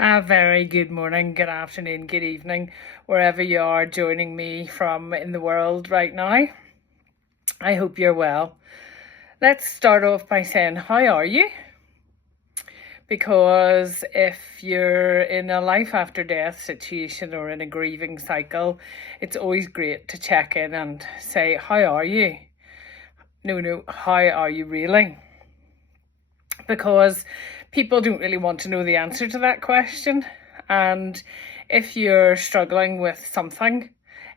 A very good morning, good afternoon, good evening, wherever you are joining me from in the world right now. I hope you're well. Let's start off by saying, how are you? Because if you're in a life after death situation or in a grieving cycle, it's always great to check in and say, how are you? No, how are you really? Because people don't really want to know the answer to that question. And if you're struggling with something,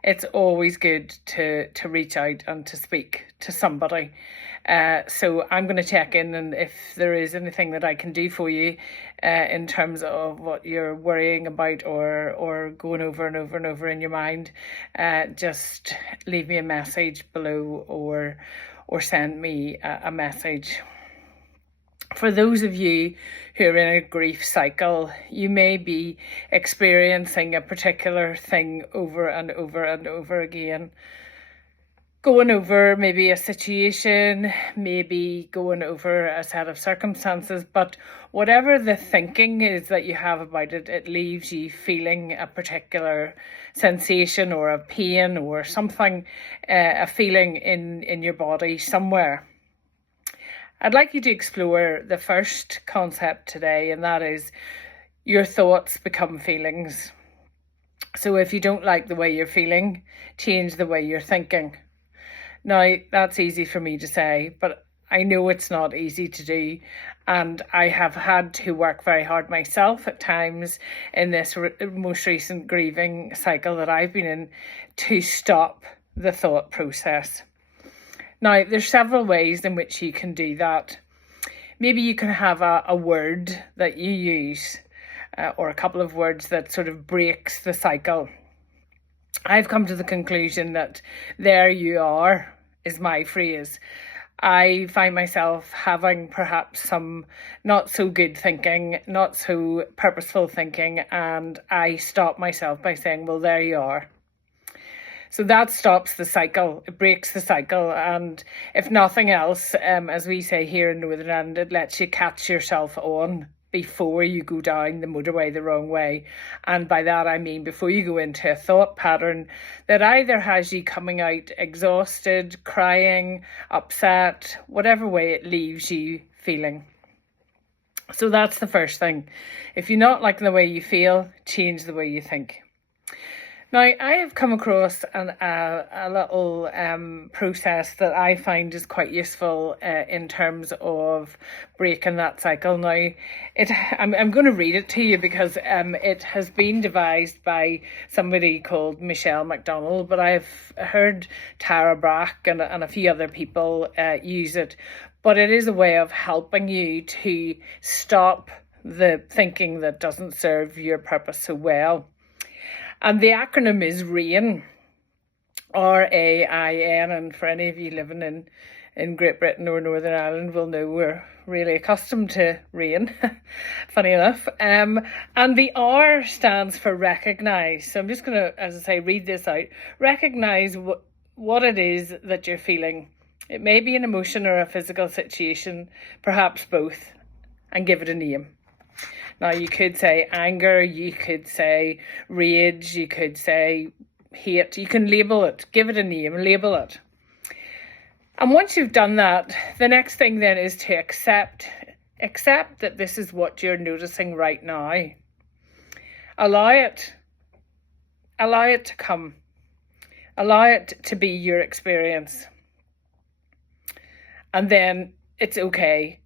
it's always good to reach out and to speak to somebody. So I'm going to check in, and if there is anything that I can do for you in terms of what you're worrying about or going over and over and over in your mind, just leave me a message below or send me a message. For those of you who are in a grief cycle, you may be experiencing a particular thing over and over and over again. Going over maybe a situation, maybe going over a set of circumstances, but whatever the thinking is that you have about it, it leaves you feeling a particular sensation or a pain or something, a feeling in your body somewhere. I'd like you to explore the first concept today, and that is your thoughts become feelings. So if you don't like the way you're feeling, change the way you're thinking. Now, that's easy for me to say, but I know it's not easy to do. And I have had to work very hard myself at times in this most recent grieving cycle that I've been in to stop the thought process. Now, there's several ways in which you can do that. Maybe you can have a word that you use or a couple of words that sort of breaks the cycle. I've come to the conclusion that there you are is my phrase. I find myself having perhaps some not so good thinking, not so purposeful thinking, and I stop myself by saying, well, there you are. So that stops the cycle, it breaks the cycle, and if nothing else, as we say here in Northern Ireland, it lets you catch yourself on before you go down the motorway the wrong way. And by that I mean before you go into a thought pattern that either has you coming out exhausted, crying, upset, whatever way it leaves you feeling. So that's the first thing. If you're not liking the way you feel, change the way you think. Now, I have come across a little process that I find is quite useful in terms of breaking that cycle. Now, I'm going to read it to you because it has been devised by somebody called Michelle McDonald, but I've heard Tara Brach and a few other people use it. But it is a way of helping you to stop the thinking that doesn't serve your purpose so well. And the acronym is RAIN, RAIN, and for any of you living in Great Britain or Northern Ireland will know we're really accustomed to RAIN, funny enough. And the R stands for recognise. So I'm just going to, as I say, read this out. Recognise what it is that you're feeling. It may be an emotion or a physical situation, perhaps both, and give it a name. Now, you could say anger, you could say rage, you could say hate. You can label it, give it a name, label it. And once you've done that, the next thing then is to accept that this is what you're noticing right now. Allow it to come. Allow it to be your experience. And then it's okay.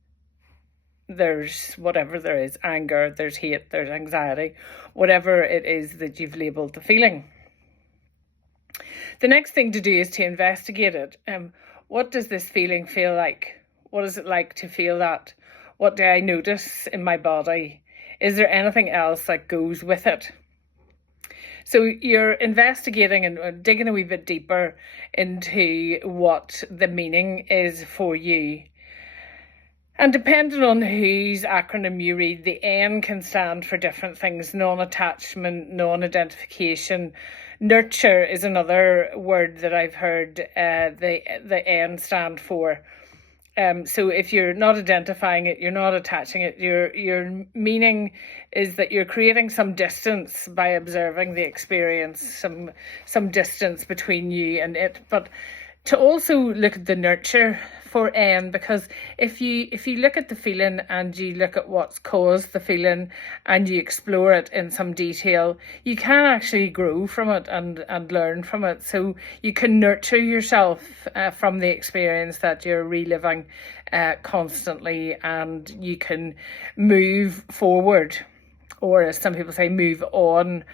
There's whatever there is, anger, there's hate, there's anxiety, whatever it is that you've labelled the feeling. The next thing to do is to investigate it. What does this feeling feel like? What is it like to feel that? What do I notice in my body? Is there anything else that goes with it? So you're investigating and digging a wee bit deeper into what the meaning is for you. And depending on whose acronym you read, the N can stand for different things: non-attachment, non-identification. Nurture is another word that I've heard the N stand for. So if you're not identifying it, you're not attaching it, your meaning is that you're creating some distance by observing the experience, some distance between you and it. But to also look at the nurture for N, because if you look at the feeling and you look at what's caused the feeling and you explore it in some detail, you can actually grow from it and learn from it. So you can nurture yourself from the experience that you're reliving constantly, and you can move forward, or as some people say, move on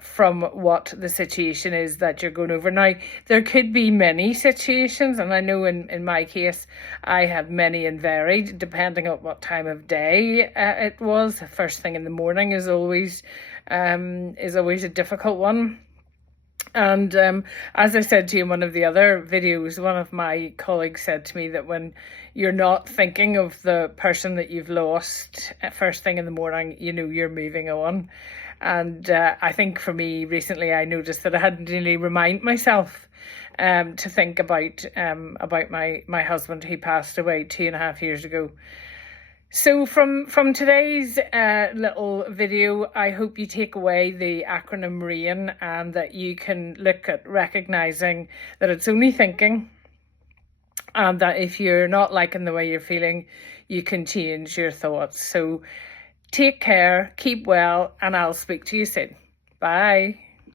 from what the situation is that you're going over. Now, there could be many situations, and I know in my case, I had many and varied, depending on what time of day it was. The first thing in the morning is always a difficult one. And as I said to you in one of the other videos, one of my colleagues said to me that when you're not thinking of the person that you've lost first thing in the morning, you know you're moving on. And I think for me recently, I noticed that I hadn't really remind myself to think about my husband who passed away 2.5 years ago. So from today's little video, I hope you take away the acronym RAIN, and that you can look at recognizing that it's only thinking, and that if you're not liking the way you're feeling, you can change your thoughts. So take care, keep well, and I'll speak to you soon. Bye.